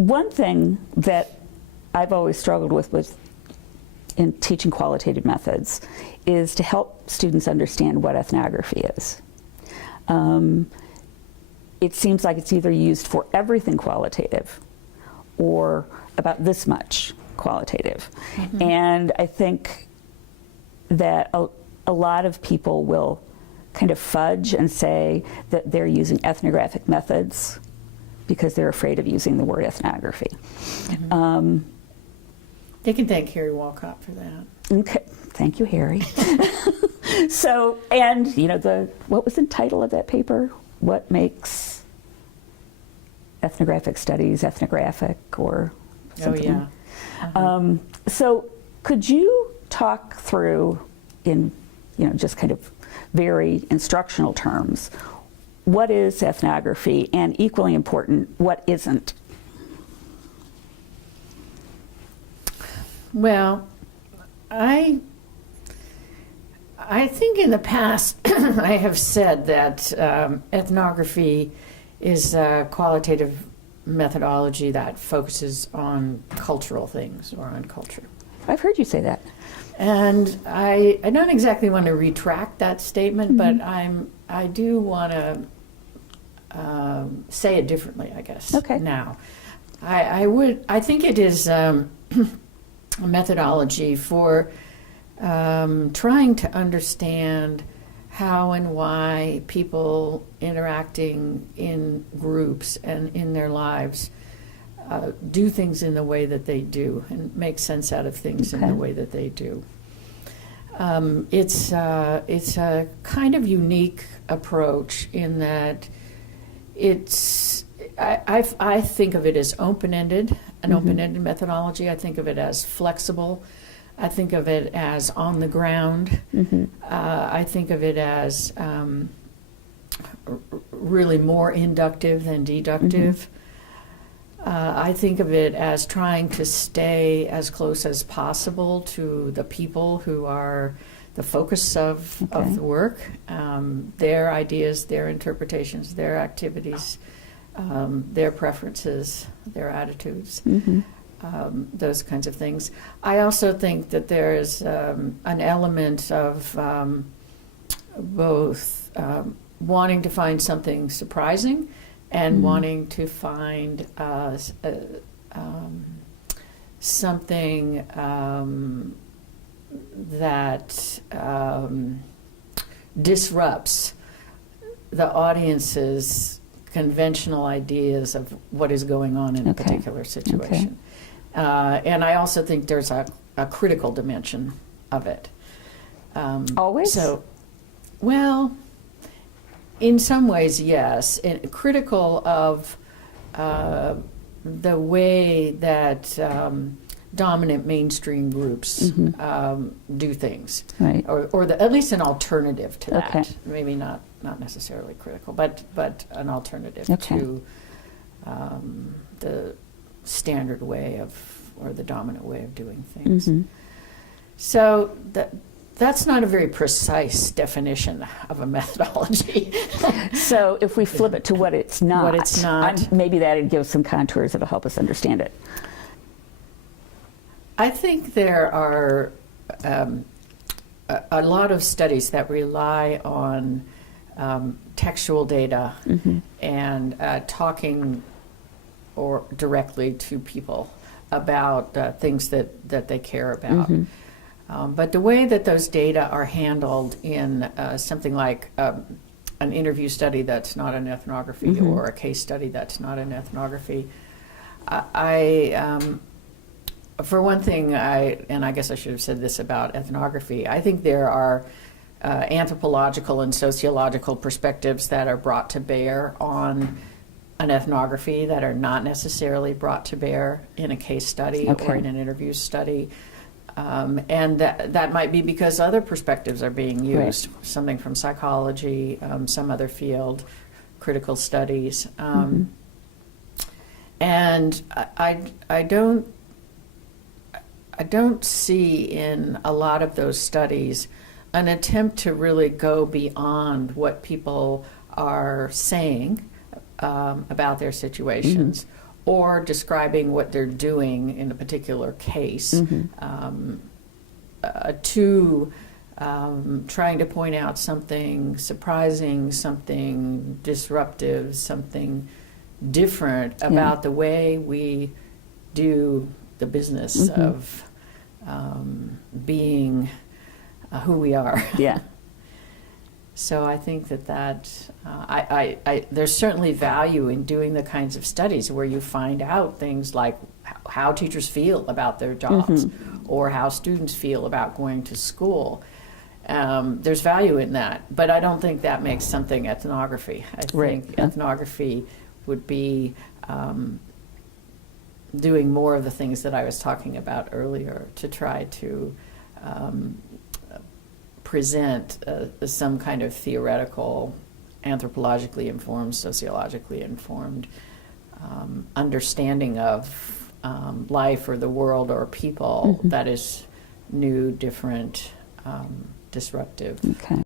one thing that I've always struggled with in teaching qualitative methods is to help students understand what ethnography is. It seems like it's either used for everything qualitative or about this much qualitative. Mm-hmm. And I think that a lot of people will kind of fudge and say that they're using ethnographic methods because they're afraid of using the word ethnography. Mm-hmm. They can thank Harry Walcott for that. Okay, thank you, Harry. So, and you know, what was the title of that paper? What makes ethnographic studies ethnographic, or something? Oh, yeah. Uh-huh. So could you talk through, in just kind of very instructional terms, what is ethnography, and equally important, what isn't? Well, I think in the past I have said that ethnography is a qualitative methodology that focuses on cultural things or on culture. I've heard you say that. And I don't exactly want to retract that statement, Mm-hmm. but I do want to say it differently, I guess. Okay. Now, I think it is a methodology for trying to understand how and why people interacting in groups and in their lives do things in the way that they do and make sense out of things in the way that they do. It's a kind of unique approach in that I think of it as open-ended, an open-ended methodology. I think of it as flexible. I think of it as on the ground. I think of it as really more inductive than deductive. I think of it as trying to stay as close as possible to the people who are the focus of the work, their ideas, their interpretations, their activities, their preferences, their attitudes, those kinds of things. I also think that there is an element of both wanting to find something surprising and wanting to find something that disrupts the audience's conventional ideas of what is going on in a particular situation. And I also think there's a critical dimension of it. Always? So, well, in some ways, yes. And critical of the way that dominant mainstream groups do things, right. or at least an alternative to that. Okay. Maybe not necessarily critical, but an alternative to the standard way of, or the dominant way of doing things. So that's not a very precise definition of a methodology. So if we flip it to what it's not, maybe that'd give some contours that'll help us understand it. I think there are a lot of studies that rely on textual data and talking or directly to people about things that they care about. But the way that those data are handled in something like an interview study that's not an ethnography or a case study that's not an ethnography, for one thing, and I guess I should have said this about ethnography, I think there are anthropological and sociological perspectives that are brought to bear on an ethnography that are not necessarily brought to bear in a case study or in an interview study. And that might be because other perspectives are being used, something from psychology, some other field, critical studies. And I don't see in a lot of those studies an attempt to really go beyond what people are saying about their situations or describing what they're doing in a particular case. Two, trying to point out something surprising, something disruptive, something different about the way we do the business of being who we are. Yeah. So I think that there's certainly value in doing the kinds of studies where you find out things like how teachers feel about their jobs or how students feel about going to school. There's value in that, but I don't think that makes something ethnography. I think ethnography would be doing more of the things that I was talking about earlier, to try to present some kind of theoretical, anthropologically informed, sociologically informed understanding of life or the world or people that is new, different, disruptive. Okay.